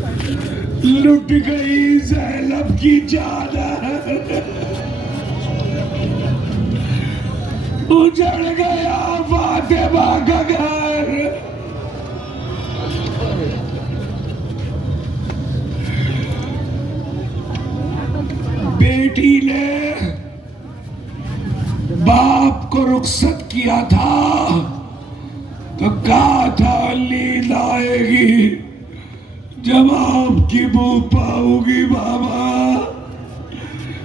لٹ گئی زینب کی چادر، اجڑ گیا فاطمہ کا گھر، بیٹی نے باپ کو رخصت کیا تھا تو کہا تھا نیند آئے گی جب آپ کی بو پاؤں گی بابا،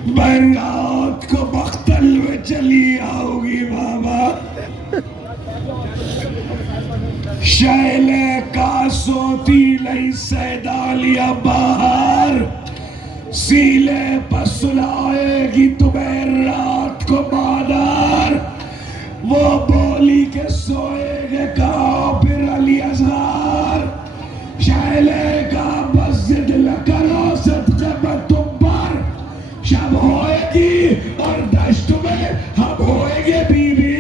میں رات کو مقتل میں چلی آؤں گی بابا۔ شیلے کا سوتی نہیں سیدالیہ باہر، سیلے پر سلائے گی تمہیں رات کو مادر، وہ بولی کہ سوئے گے کہاں پھر علی اصغر، شیلے کا مسجد لکرو صدقے میں تم پر، شب ہوئے گی اور دشت میں ہم ہوئے گے بی بی،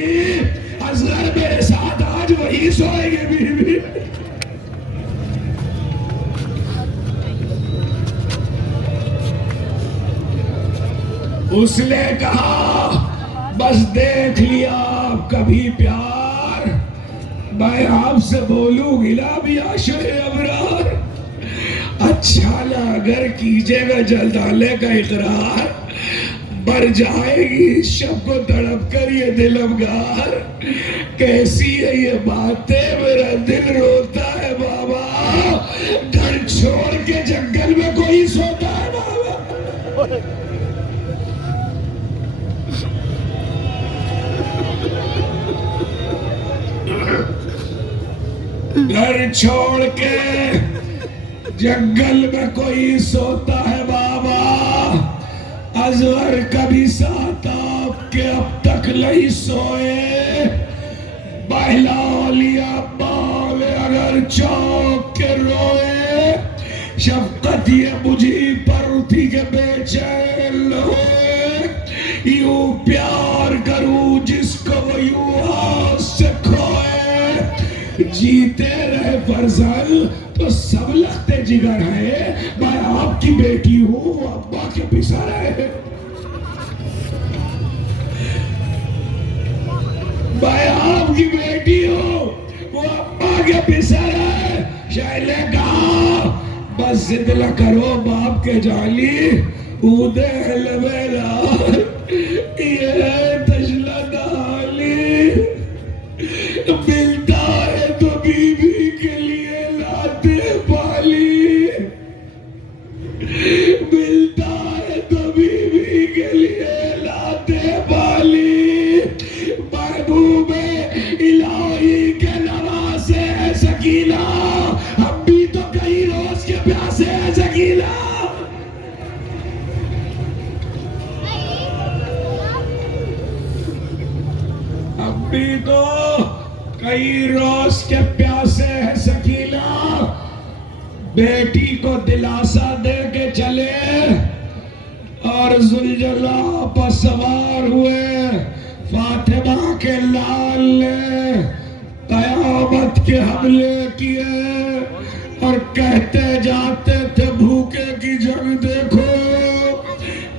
اصغر میرے ساتھ آج وہی سوئے گے بی بی۔ اس نے کہا بس دیکھ لیا آپ کبھی پیار، میں آپ سے بولوں گلا بھی عاشق ابرار، اچھا نہ اگر کیجے گا جلدالے کا اقرار، مر جائے گی شب کو تڑپ کر یہ دل افگار، کیسی ہے یہ باتیں میرا دل روتا ہے بابا، گھر چھوڑ کے جنگل میں کوئی سوتا ہے بابا۔ گھر چھوڑ کے جنگل میں کوئی سوتا ہے بابا، اصغر کبھی ساتھ آپ کے اب تک نہیں سوئے، بہلا لیا بال اگر چوک کے روئے، شفقت یہ مجھے پر اٹھی کے بے چین ہوئے، یوں پیار کروں جس کو وہ یوں ہاتھ سے کھوئے، جیتے رہے فرزل تو سب لگتے جگر ہے، میں آپ کی بیٹی ہوں وہ ابا کے پسر ہے، میں آپ کی بیٹی ہوں وہ ابا کے پسر ہے، شیلے کہا بس ضد نہ کرو باپ کے جالی، اودے لبیلا یہ تجلد حالی، ملتا ہے تو بی بی کے لیے لاتے پالی، ملتا ہے تو بی بی کے لیے لاتے پالی، محبوب الہی کے نواسے ہے سکینہ، ہم بھی تو کئی روز کے پیاسے ہے سکینہ، ہم بھی تو کئی روز کے پیاسے ہے سکینہ، بیٹی کو دلاسا دے کے چلے اور ذوالجلال پر سوار ہوئے، فاطمہ کے لال نے قیامت کے حملے کیے اور کہتے جاتے تھے بھوکے کی جنگ دیکھو،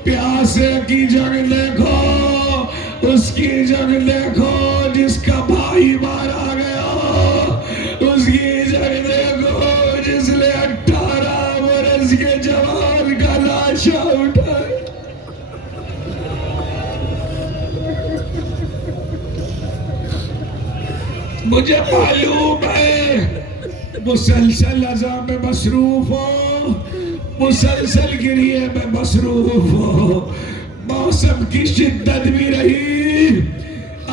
پیاسے کی جنگ دیکھو، اس کی جنگ دیکھو جس کا بھائی مارا گیا، اس کی جنگ دیکھو جس نے 18 برس کے جوان کا لاشا اٹھایا۔ مجھے معلوم ہے مسلسل عزا میں مصروف ہو، مسلسل گریے میں مصروف ہو، موسم کی شدت بھی رہی،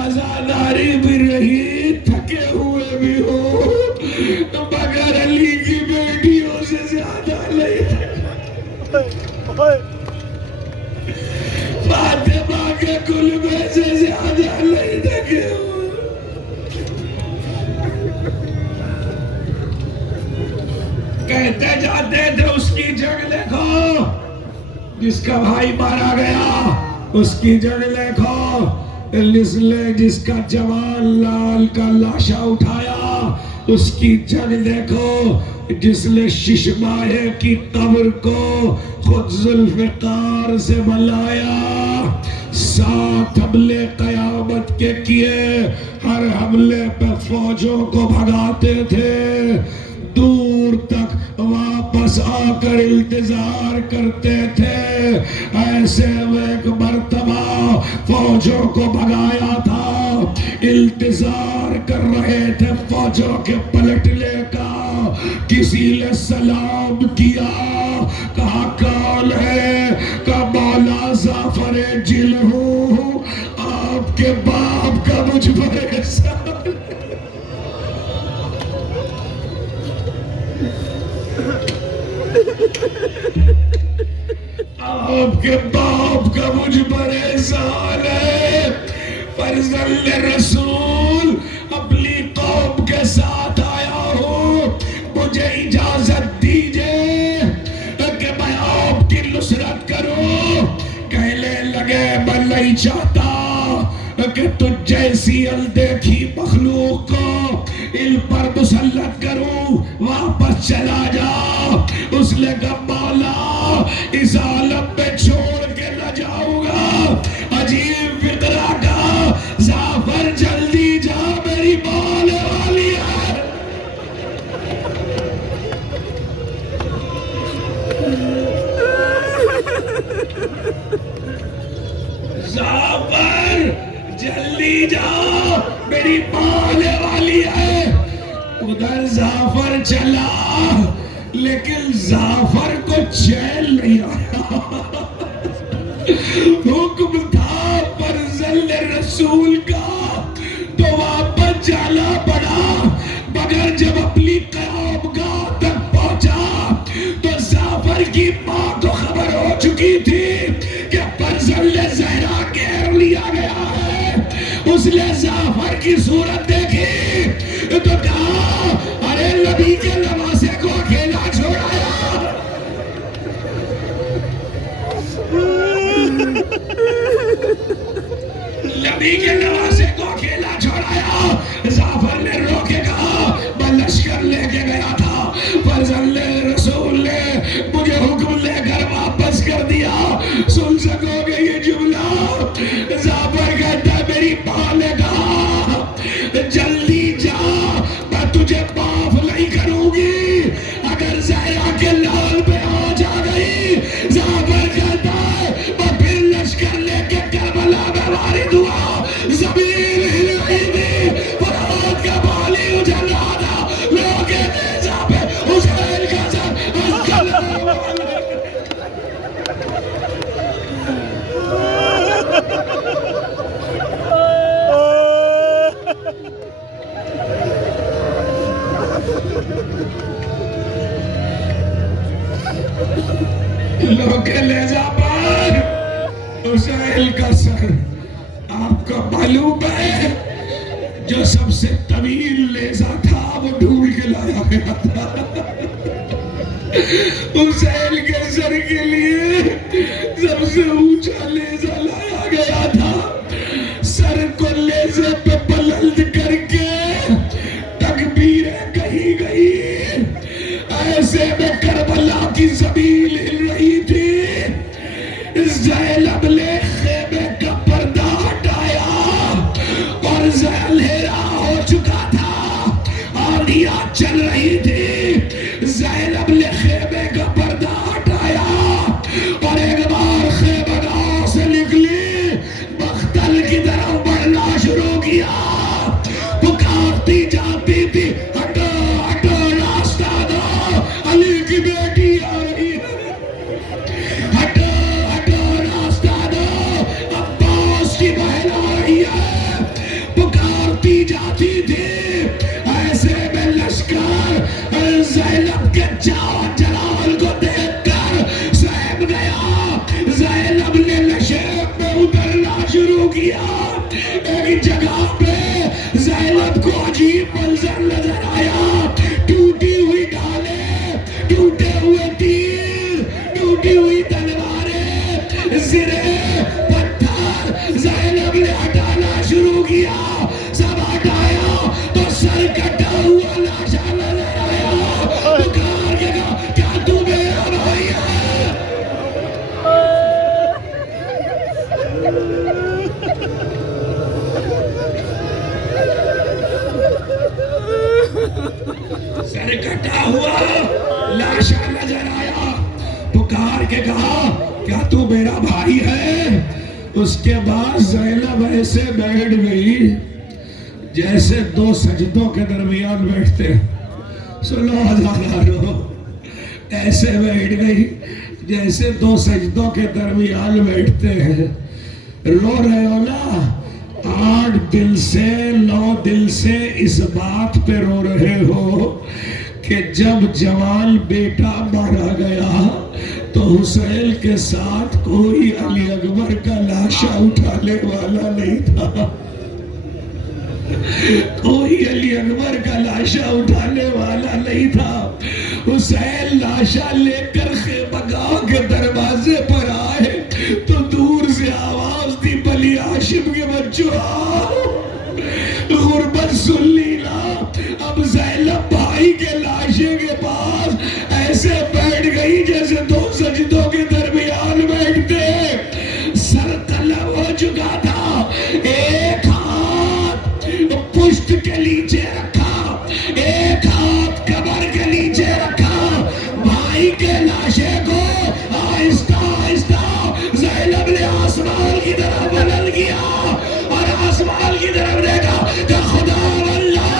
عزاداری بھی رہی، تھکے ہوئے بھی ہو، مگر علی کی بیٹیوں سے زیادہ نہیں، فاطمہ کے کلبے سے زیادہ نہیں تھکے ہوئے۔ کہتے جاتے تھے اس کی جنگ دیکھو جس کا بھائی مارا گیا، اس کی جنگ دیکھو جس کا جوان لال کا لاشا اٹھایا، اس کی جنگ دیکھو جس نے ششمائے کی قبر کو خود ذوالفقار سے بلایا، 7 حملے قیامت کے کیے، ہر حملے پہ فوجوں کو بھگاتے تھے، دور تک واپس آ کر انتظار کرتے تھے۔ ایسے میں ایک مرتبہ فوجوں کو بھگایا تھا، انتظار کر رہے تھے فوجوں کے پلٹنے کا، کسی نے سلام کیا، کہا کون ہے؟ کہا مولا ظفر جل ہوں، آپ کے باپ کا مجھ پر احسان۔ آپ کے باپ کا مجھ پر احسان ہے، فرزند رسول اپنی قوم کے ساتھ آیا ہوں، مجھے اجازت دیجئے کہ میں آپ کی نصرت کروں۔ کہنے لگے میں نہیں چاہتا کہ تجھ جیسی اندیکھی مخلوق کو ان پر مسلط کروں، واپس چلا جا۔ اس نے کہا مولا اس عالم میں چھوڑ کے نہ جاؤں گا۔ عجیب فقرہ کا ظفر جلدی جا، میری مال والی ہے۔ ظفر جلدی جا، میری مال والی ہے۔ ادھر ظفر چلا، لیکن ظفر کو چین نہیں آیا۔ حکم تھا فرزند رسول کا تو واپس جانا پڑا، مگر جب اپنی قیامگاہ تک پہنچا تو ظفر کی ماں کو خبر ہو چکی تھی کہ فرزند زہرا گھیر لیا گیا ہے۔ اس نے ظفر کی صورت دیکھی تو کہا ارے نبی کے نواسے کو اکیلا چھوڑایا۔ نبی کے نواسے کو اکیلا چھوڑایا۔ ظفر نے رو کے کہا میں لشکر لے کے گیا تھا، فرزند رسول نے مجھے حکم لے کر واپس کر دیا۔ سن سکو گے یہ جملہ؟ ظفر کہتا ہے میری ماں نے کہا جلدی جا، میں تجھے معاف نہیں کروں گی اگر زہرا کے لال پہ آج آ گئی۔ ظفر کہتا ہے میں پھر لشکر لے کے کربلا میں وارد ہوا، زمین ہل رہی تھی، فرات کا پانی اجھل رہا تھا، لوگ کے نیزہ پہ حسین کا سر لوگ کے نیزہ پر حسین کا سر۔ آپ کو معلوم ہے جو سب سے طویل نیزہ تھا وہ ڈھونڈ کے لایا گیا تھا، حسین کے سر کے لیے سب سے اونچا نیزہ لایا گیا تھا۔ سر کو نیزے پہ بلند کر کے تکبیریں کہی گئی، ایسے میں کربلا کی زمین ہل رہی تھی۔ زینب نے خیمے کا پردہ ہٹایا اور اندھیرا ہو چکا تھا، آندھیاں چل رہی تھی۔ زینب نے خیمے کا پردہ ہٹایا اور ایک بار خیمہ گاہ سے نکلی، مقتل کی طرف بڑھنا شروع کیا، پکارتی جاتی تھی ہٹو ہٹو راستہ دو، علی کی بیٹی آ رہی ہے، ہٹو ہٹو راستہ دو، عباس کی بہن آ رہی ہے، پکارتی جاتی تھی۔ ایسے میں لشکر زینب کے جان جلال کو دیکھ کر سہم گیا۔ زینب نے نشیب میں اترنا شروع کیا۔ ایک جگہ پہ زینب کو عجیب منظر نظر آیا، ٹوٹی ہوئی ڈھالیں، ٹوٹے ہوئے تیر، ٹوٹی ہوئی تلواریں، زرے پتھر زینب نے ہٹانا شروع کیا۔ سب ہٹایا تو سر کٹا ہوا لاشا نظر آیا، پکار کے کہا کیا تو میرا بھائی ہے؟ سر کٹا ہوا لاشا نظر آیا، پکار کے کہا کیا تو میرا بھائی ہے؟ اس کے بعد زینب ایسے بیٹھ گئی جیسے دو سجدوں کے درمیان بیٹھتے ہیں۔ سنو ازادارو، ایسے بیٹھ گئی جیسے دو سجدوں کے درمیان بیٹھتے ہیں۔ رو رہے ہو نا، 8 دل سے 9 دل سے اس بات پہ رو رہے ہو کہ جب جوان بیٹا مارا گیا تو حسین کے ساتھ کوئی علی اکبر کا لاشا اٹھانے والا نہیں تھا، کوئی علی اکبر کا لاشا اٹھانے والا نہیں تھا۔ حسین لاشا لے کر خیمہ گاہ کے دروازے پر آئے تو دور سے آواز دی بلی ہاشم کے بچوں آؤ، غربت سن لی نا۔ اب زینب بھائی کے لاشے کے پاس ایسے بیٹھ گئی جیسے دو سجدوں کے درمیان بیٹھتے، سر طلب ہو چکا تھا، ایک ہاتھ پشت کے نیچے رکھا، ایک ہاتھ کمر کے نیچے رکھا، بھائی کے لاشے کو آہستہ آہستہ زینب نے آسمان کی طرف بلند کیا اور آسمان کی طرف دیکھا کہ خدا اللہ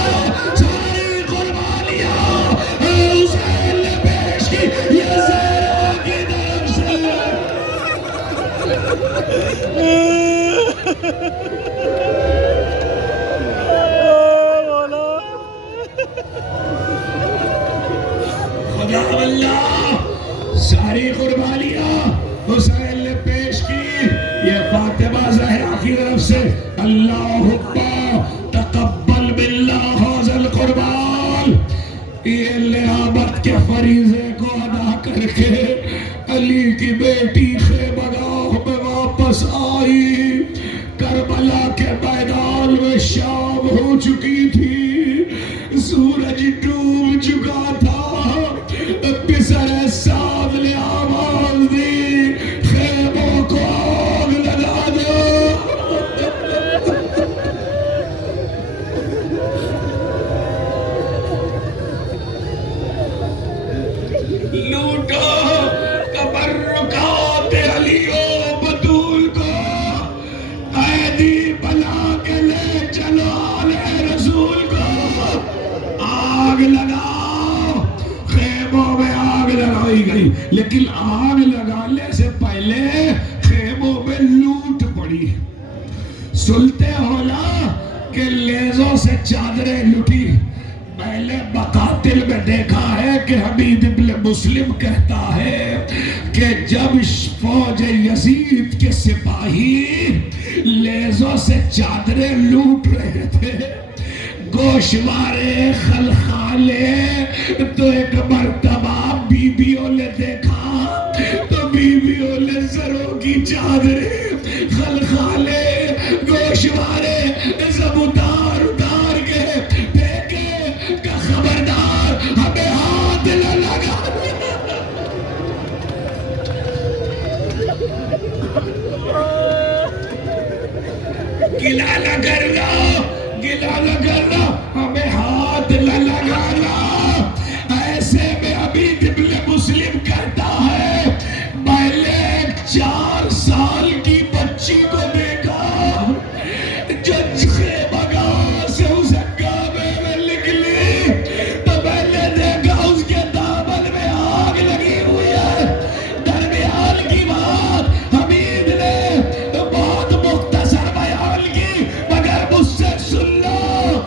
ساری قربانیاں حسین نے پیش کی، یہ زینب کی طرف سے۔ خدا اللہ ساری قربانیاں حسین نے پیش کی، یہ فاطمہ زہرا کی طرف سے اللہم تقبل باللہ ھذا القربان، یہ نیابت کے فریضے کو ادا کر کے علی کی بیٹی خیمہ گاہ میں واپس آئی۔ کربلا کے میدان میں شام ہو چکی تھی، سورج ڈوب چکا تھا، پسر سعد نے آواز دی خیموں کو آگ لگا دو۔ لوٹو تبرکات علی و بطول کو، قیدی بنا کے لے چلو آلِ رسول کو، آگ لگاؤ۔ خیموں میں آگ لگائی گئی، لیکن آگ لگانے سے پہلے خیموں میں لوٹ پڑی۔ سنتے ہو نا کہ لیزوں سے چادریں لٹی۔ میں نے مقاتل میں دیکھا ہے کہ حمید ابن مسلم کہتا ہے کہ جب فوج یزید کے سپاہی لیزوں سے چادریں لوٹ رہے تھے، گوشوارے خلخالے، تو ایک مرتبہ بیویوں نے دیکھا تو بیویوں نے زروں کی چادریں، خلخالے، گوشوارے سب اتار کے پھینکے کہ خبردار ہمیں ہاتھ نہ لگا۔ گلہ نہ کرنا، گلہ نہ کرنا، ہمیں ہاتھ نہ لگانا۔ ایسے میں حمید ابن مسلم کہتا ہے میں نے 4 سال کی بچی کو دیکھا جو خیمہ گاہ سے اس ہنگامے میں نکلی، تو میں نے دیکھا اس کے دامن میں آگ لگی ہوئی ہے۔ درمیان کی بات حمید نے بہت مختصر بیان کی، مگر مجھ سے سن لو،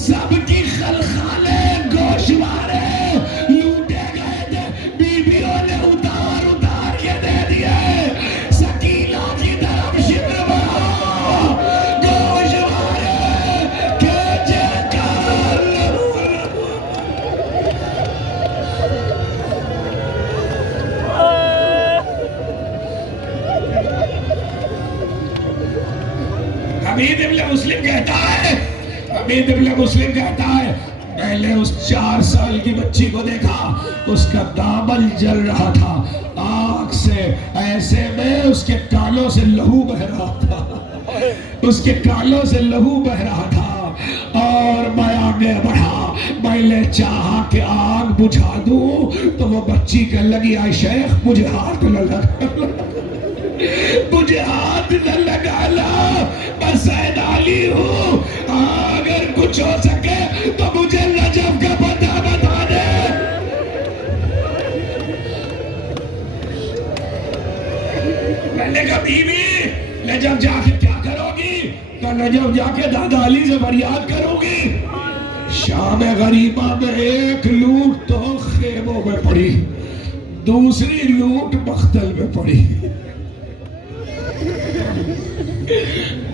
سب کی خلخالے، گوشوارے لوٹے گئے تھے، بیویوں نے اتار کے دے دیے۔ سکینہ کی طرف شبر بڑھاؤ، گوشوارے کھینچے کر حمید ابن مسلم کہتا ہے، حمید ابن مسلم کہتا ہے پہلے اس 4 سال کی بچی کو دیکھا، اس کا دامن جل رہا تھا، آنکھ سے ایسے میں اس کے کانوں سے لہو بہ رہا تھا، اس کے کانوں سے لہو بہ رہا تھا، اور میں آگے بڑھا، میں نے چاہا کہ آگ بجھا دوں تو وہ بچی کہنے لگی آئی شیخ مجھے ہاتھ نہ لگا، مجھے ہاتھ نہ لگانا، میں سید علی ہوں، اگر کچھ ہو سکے تو مجھے نجف کا پتہ بتا دے۔ میں نے کہا بیوی نجف جا کے کیا کرو گی؟ کہ نجف جا کے دادا علی سے فریاد کروں گی۔ شام غریبہ میں ایک لوٹ تو خیموں میں پڑی، دوسری لوٹ مختل میں پڑی،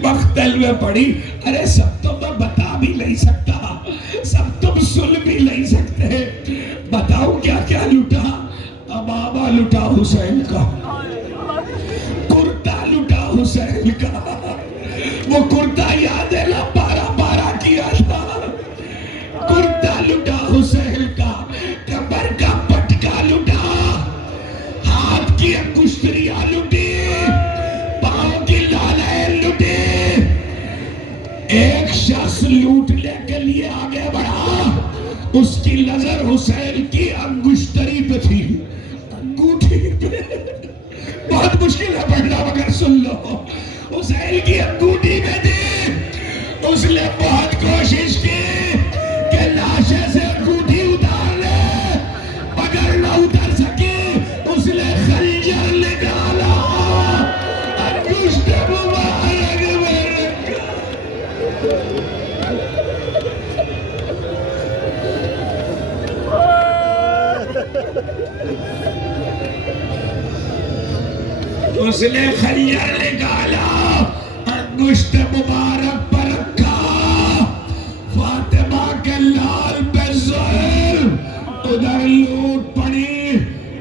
مختل میں پڑی۔ ارے سب تو میں بتا بھی نہیں سکتا، سب تم سن بھی نہیں سکتے، بتاؤں کیا کیا لوٹا؟ امامہ لوٹا حسین کا، کرتا لوٹا حسین کا، وہ کرتا یاد ہے نا 12 کیا تھا، کرتا لوٹا حسین کا، کمر کا پٹکا لوٹا، ہاتھ کی انگشتریاں لوٹی، پاؤں کی لالیں لوٹی۔ ایک شخص لوٹنے کے لیے آگے بڑھا، اس کی نظر حسین کی انگشتری پہ تھی، انگوٹھی پہ، بہت مشکل ہے پڑھنا مگر سن لو، حسین کی انگوٹھی پہ تھی۔ اس نے بہت کوشش کی کہ لاشے سے انگوٹھی اتار لے، مگر نہ اتر سکی، اس نے خنجر نکالا، انگشت مبارک میں رکھا۔ اس نے خنجر نکالا، انگشت مبارک پر رکھا، فاطمہ کے لال پہ ظلم، ادھر لوٹ پڑی،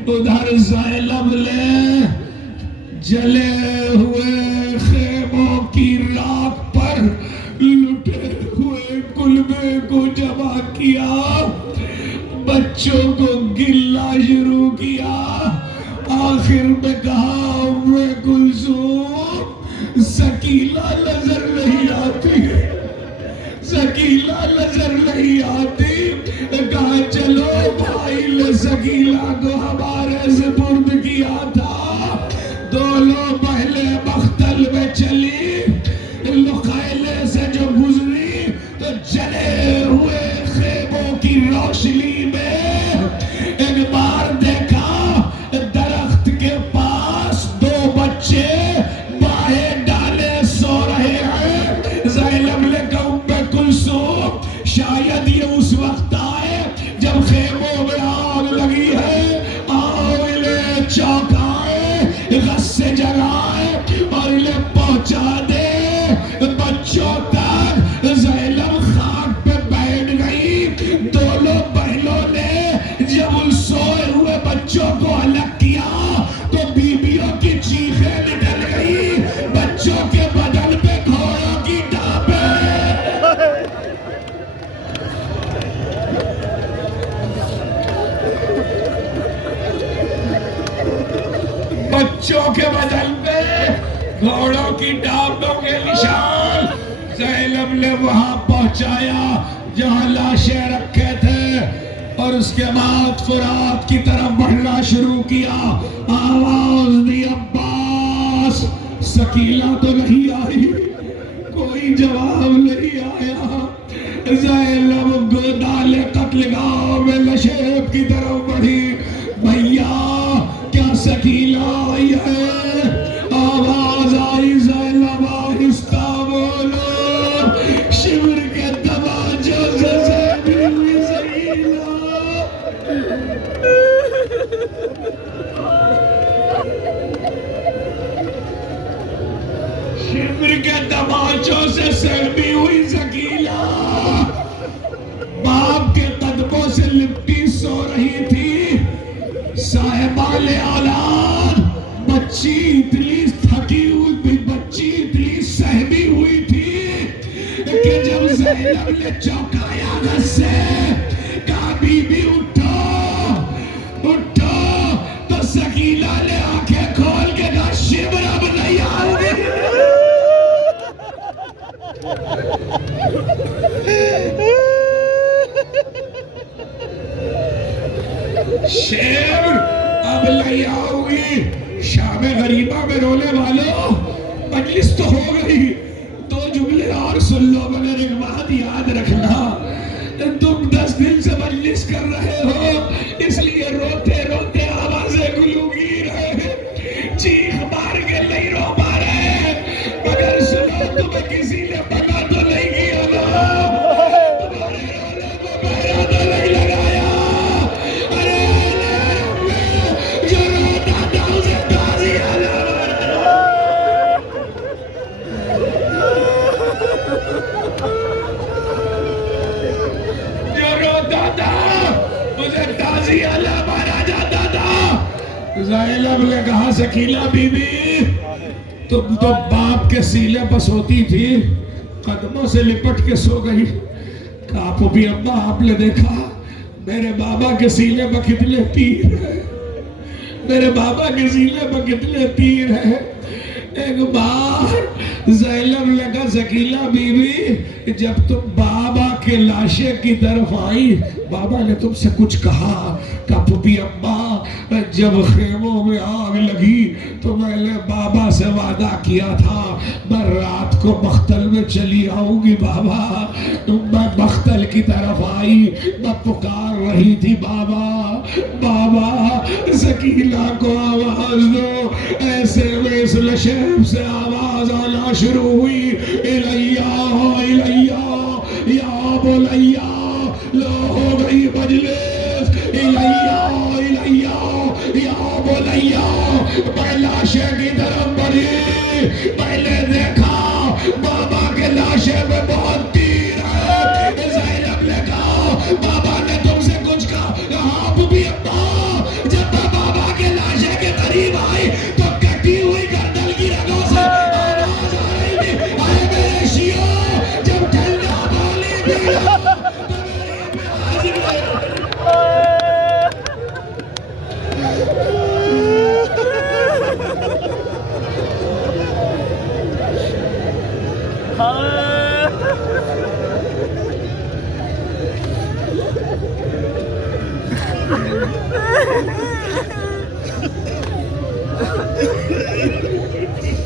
ادھر زینب نے جلے ہوئے خیموں کی راکھ پر لٹے ہوئے کلبے کو جمع کیا، بچوں کو گلنا شروع کیا، آخر میں کہا ام کلثوم سکینہ نظر نہیں آتی، سکینہ نظر نہیں آتی، کہا چلو بھائی نے سکینہ کو ہمارے سپرد کیا تھا، دونوں پہلے مختل میں چلی، لقیلے سے جو گزری تو جلے ہوئے خیموں کی روشنی میں ایک بار دیکھا درخت کے پاس 2 بچے باہیں ڈالے سو رہے ہیں۔ زینب نے کہا ام کلثوم شاید یہ اس وقت آئے جب خیموں میں آگ لگی ہے، آؤ انہیں چوکائے، غصے جگائے اور انہیں پہنچا دے بچوں تک۔ زینب خاک پہ بیٹھ گئی، دونوں بہنوں نے جب ان سوئے ہوئے بچوں کو الگ کیا تو بیویوں کی چیخیں نکل گئی، بچوں کے بدن پہ گھوڑوں کی ٹانپیں، بچوں کے بدن پہ گھوڑوں کی ٹانپوں کے نشان۔ زینب نے وہاں پہنچایا جہاں لاشیں رکھے تھے، اور اس کے بعد فرات کی طرف بڑھنا شروع کیا، آواز دی عباس، سکینہ تو نہیں آئی، کوئی جواب نہیں آیا۔ زینب گودال قتلگاہ میں نشیب کی طرف بڑھی، بھیا کیا سکینہ آئی ہے؟ آواز آئی زینب آہستہ بولو، شمر کے تماچوں سے زیبی ہوئی سکینہ، شمر کے تماچوں سے سہمی ہوئی سکینہ باپ کے قدموں سے لپٹی سو رہی تھی، صاحبان اولاد، بچی اتنی تھکی ہوئی، بچی اتنی سہمی ہوئی تھی کہ جب زینب نے چوکایا غصے سکینہ نے آنکھیں کھول کے کہا شبر اب نہیں آؤں گی. شبر اب نہیں آؤں گی. شام غریبہ میں رونے والوں مجلس تو ہو گئی. 2 جملے اور سن لو مگر ایک بات یاد رکھنا. تم 10 دن سے مجلس کر رہے ہو اس لیے روتے روتے آوازیں گلوگیر ہے. چیخ مار کے نہیں رو پا رہے مگر سنو تمہیں کسی نے پتا تو نہیں کیا نا. تمہارے رونے کو پہرا تو نہیں لگایا. ارے جو روتا تھا اسے تازی اللہ مارا جاتا تھا. زینب نے کہا سکینہ بی بی تم تو باپ کے سینے پر سوتی تھی قدموں سے لپٹ کے سو گئی. کہا پھوپھی اماں آپ نے دیکھا میرے بابا کے سینے پر کتنے تیر ہیں. میرے بابا کے سینے پر کتنے تیر ہیں. ایک بار زینب نے کہا سکینہ بی بی جب تم بابا کے لاشے کی طرف آئی بابا نے تم سے کچھ کہا. کہا پھوپھی اماں جب خیموں میں آگ لگی تو میں نے بابا سے وعدہ کیا تھا میں رات کو مختل میں چلی آؤں گی. بابا میں مختل کی طرف آئی میں پکار رہی تھی بابا بابا سکینہ کو آواز دو. ایسے میں اس لشیب سے آواز آنا شروع ہوئی. الیہ الیہ یا بولیہ لو ہو گئی مجلس. الیہ الیہ یا بولیہ. میں لاشے کی طرف بڑھی. میں نے دیکھا بابا کے لاشے میں بہت تیر ہے. زینب نے کہا بابا نے تم سے کچھ کہا. کہا پھوپھی اماں جب میں بابا کے لاشے کے قریب آئی تو کٹی ہوئی گردن کی رگوں سے آواز آ رہی تھی. اے میرے شیعوں جب ٹھنڈا پانی پینا تو میری پیاس گئی.